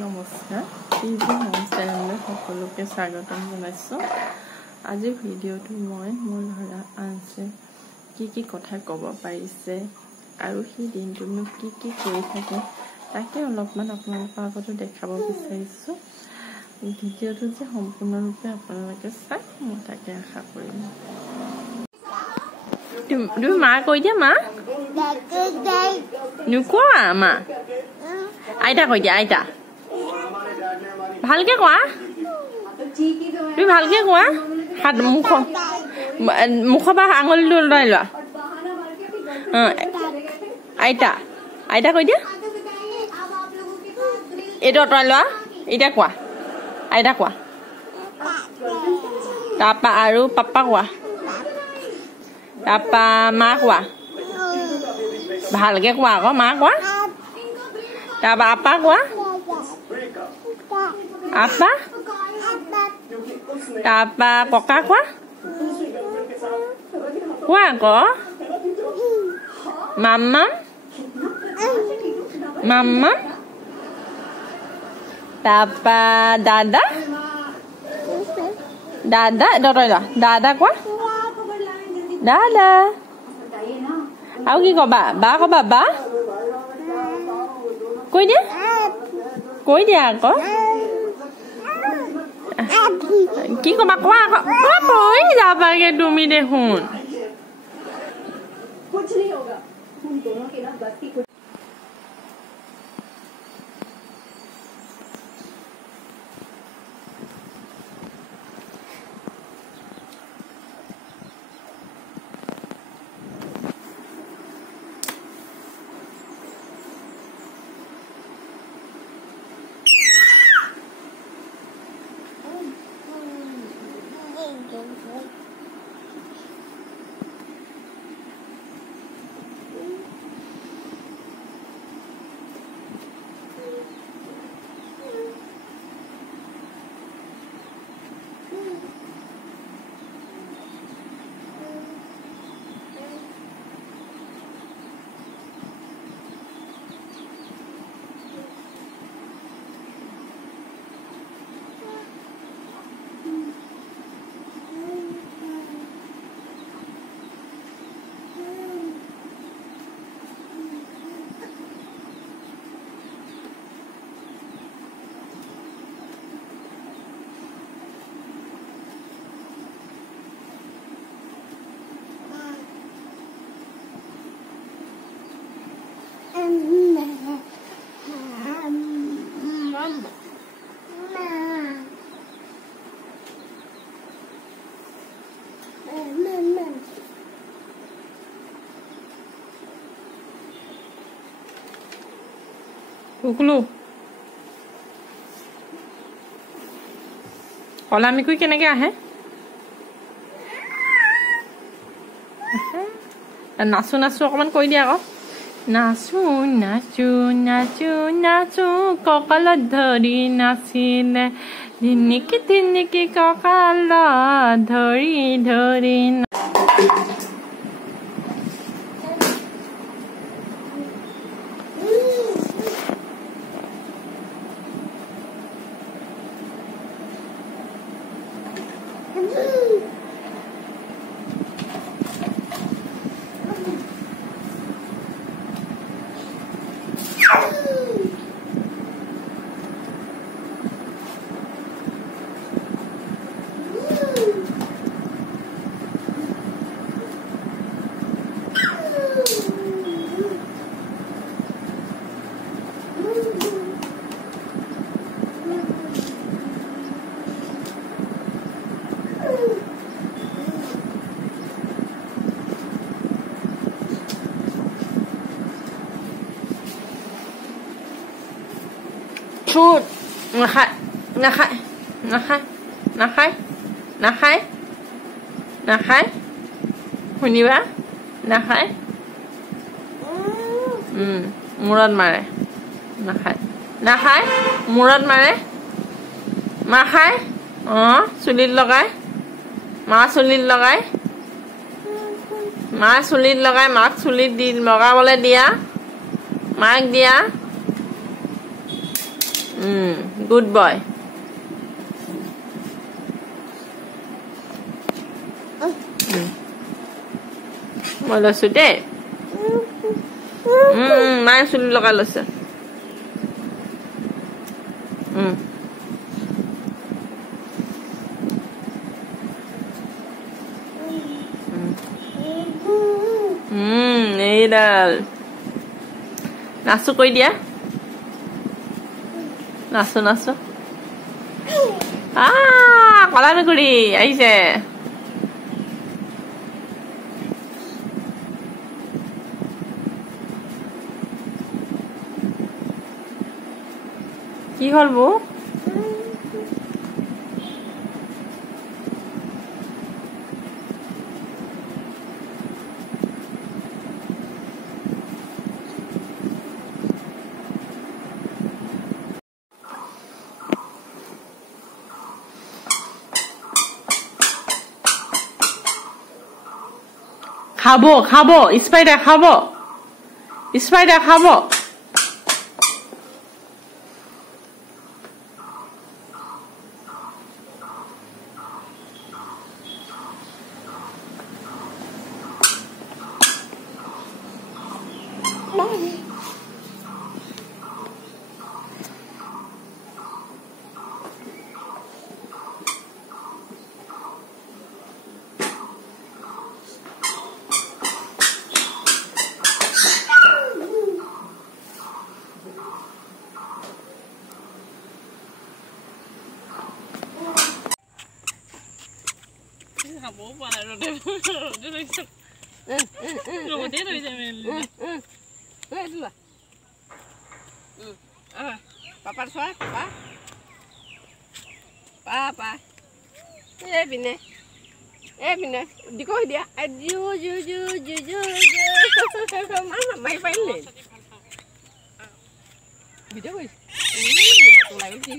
নমস্কাৰ TV home চেনেললৈ সকলোকে স্বাগতম জনাইছোঁ। আজি ভিডিঅ'টো মই মোৰ ল'ৰা আনছে কি কথা ক'ব পাৰিছে আৰু সেই দিনটোনো কি কৰি থাকে তাকে অলপমান আপোনালোকৰ আগতে দেখাব বিচাৰিছোঁ। ভিডিঅ'টো যে সম্পূৰ্ণৰূপে আপোনালোকে চাই মই তাকে আশা কৰিম। তুমি মা কৈ দিয়া, মা নোকোৱা, মা আইতা কৈ দিয়া, আইতা ভালকে কোৱা, তুমি ভালকে কোৱা, হাত মুখৰ পৰা আঙুলিটো লৈ লোৱা। আইতা আইতা কৈ দিয়া, এইটো আঁতৰাই লোৱা। এতিয়া কোৱা, আইতা কোৱা, তাৰপা আৰু পাপা কোৱা, তাৰপা মা কোৱা, ভালকে কোৱা আকৌ, মা কোৱা, তাৰপা আপা কোৱা, আপা, তাৰপা ককা কোৱা, কোৱা আকৌ, মাম্মা মাম্মা, তাৰপা দাদা দাদা, দতৰাই লোৱা, দাদা কোৱা, দাদা, আৰু কি কবা, বা কবা, বা কৈ দিয়া, কৈ দিয়া আকৌ, কি কবা কোৱা আকৌ, কৈ যাবাগে তুমি দেখোন। কুকুলু কলা মেকুৰী কেনেকে আহে? নাচো নাচো অকমান কৈ দিয়া আকৌ, নাচো নাচো নাচো নাচো কঁকালত ধৰি নাচিলে, ধিনিকি ধিনিকি কঁকালত ধৰি ধৰি Shoot! Nahay, nahay, nahay, nahay, nahay, nahay, শুনিবা, নাখায়, মূৰত মাৰে, নাখায়, নাখায়, মূৰত মাৰে, মা খায়, চুলিত লগাই, মা চুলিত লগাই, মা চুলিত লগাই, মাক চুলিত দি লগাবলৈ দিয়া, মাক দিয়া, Good boy. Moi লৈছো দেই মায়ে চুলি লগাই লৈছে এইডাল নাচো কৈ দিয়া নাচো নাচো কলা মেকুৰী আহিছে কি হল বৌ খাব খাব স্পাইডাৰ খাব স্পাইডাৰ খাব Papa soa, papa. Papa. Bine. Bine. Diko dia. Ju. Mana mai paile. Video guys. Ini mau matu lagi.